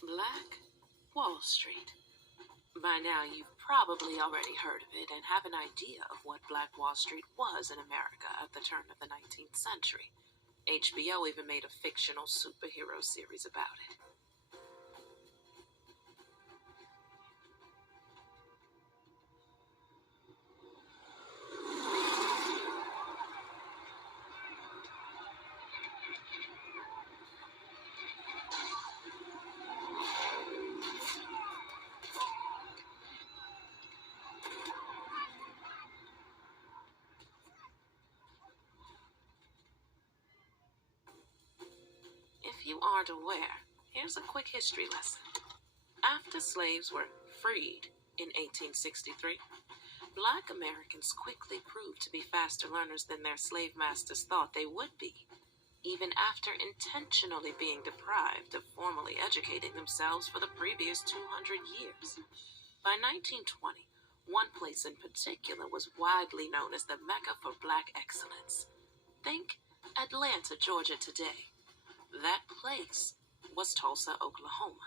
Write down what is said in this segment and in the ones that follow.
Black Wall Street. By now, you've probably already heard of it and have an idea of what Black Wall Street was in America at the turn of the 19th century. HBO even made a fictional superhero series about it. If you aren't aware, here's a quick history lesson. After slaves were freed in 1863, Black Americans quickly proved to be faster learners than their slave masters thought they would be, even after intentionally being deprived of formally educating themselves for the previous 200 years. By 1920, one place in particular was widely known as the Mecca for Black excellence. Think Atlanta, Georgia today. That place was Tulsa, Oklahoma.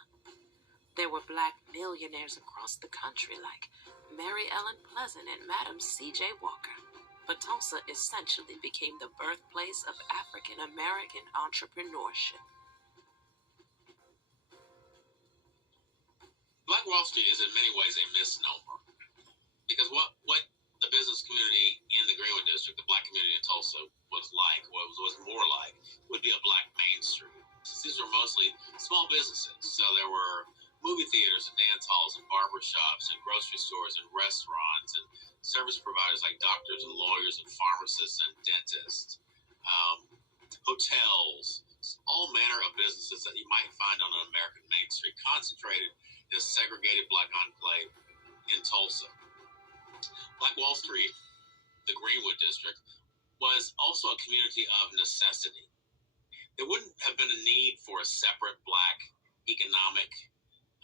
There were Black millionaires across the country like Mary Ellen Pleasant and Madam C.J. Walker. But Tulsa essentially became the birthplace of African American entrepreneurship. Black Wall Street is in many ways a misnomer, because what the business community in the Greenwood District, the Black community in Tulsa, was more like, would be a Black Main Street. These were mostly small businesses, so there were movie theaters and dance halls and barber shops and grocery stores and restaurants and service providers like doctors and lawyers and pharmacists and dentists, hotels, all manner of businesses that you might find on an American Main Street, concentrated in a segregated Black enclave in Tulsa. Black Wall Street, the Greenwood District, was also a community of necessity. There wouldn't have been a need for a separate Black economic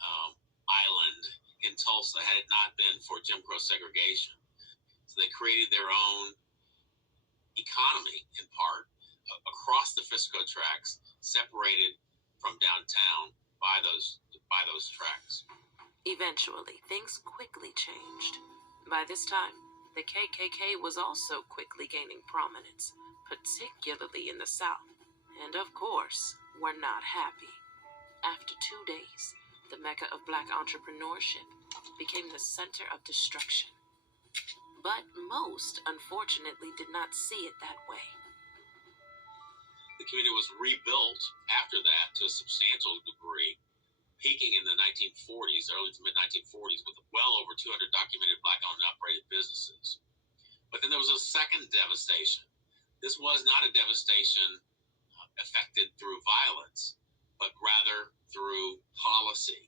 island in Tulsa had it not been for Jim Crow segregation. So they created their own economy, in part, across the Frisco tracks, separated from downtown by those tracks. Eventually, things quickly changed. By this time, the KKK was also quickly gaining prominence, particularly in the South, and of course, were not happy. After 2 days, the Mecca of Black entrepreneurship became the center of destruction. But most, unfortunately, did not see it that way. The community was rebuilt after that to a substantial degree, peaking in the 1940s, early to mid-1940s, with well over 200 documented Black-owned and operated businesses. But then there was a second devastation. This was not a devastation affected through violence, but rather through policy.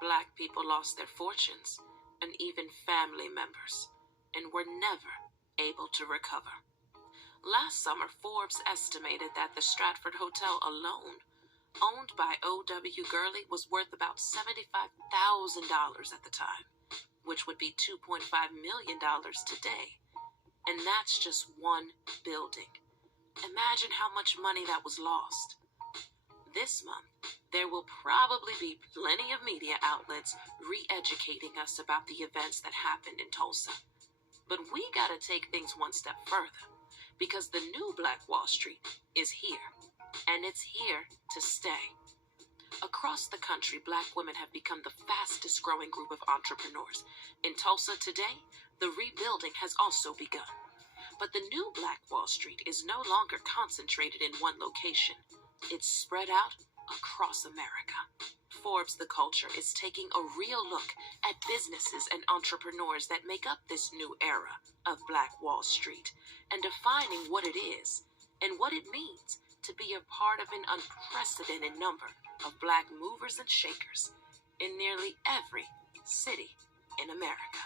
Black people lost their fortunes and even family members, and were never able to recover. Last summer, Forbes estimated that the Stratford Hotel alone, owned by O.W. Gurley, was worth about $75,000 at the time, which would be $2.5 million today. And that's just one building. Imagine how much money that was lost. This month, there will probably be plenty of media outlets re-educating us about the events that happened in Tulsa. But we gotta take things one step further, because the new Black Wall Street is here, and it's here to stay. Across the country, Black women have become the fastest growing group of entrepreneurs. In Tulsa today, the rebuilding has also begun. But the new Black Wall Street is no longer concentrated in one location. It's spread out across America. Forbes The Culture is taking a real look at businesses and entrepreneurs that make up this new era of Black Wall Street, and defining what it is and what it means to be a part of an unprecedented number of Black movers and shakers in nearly every city in America.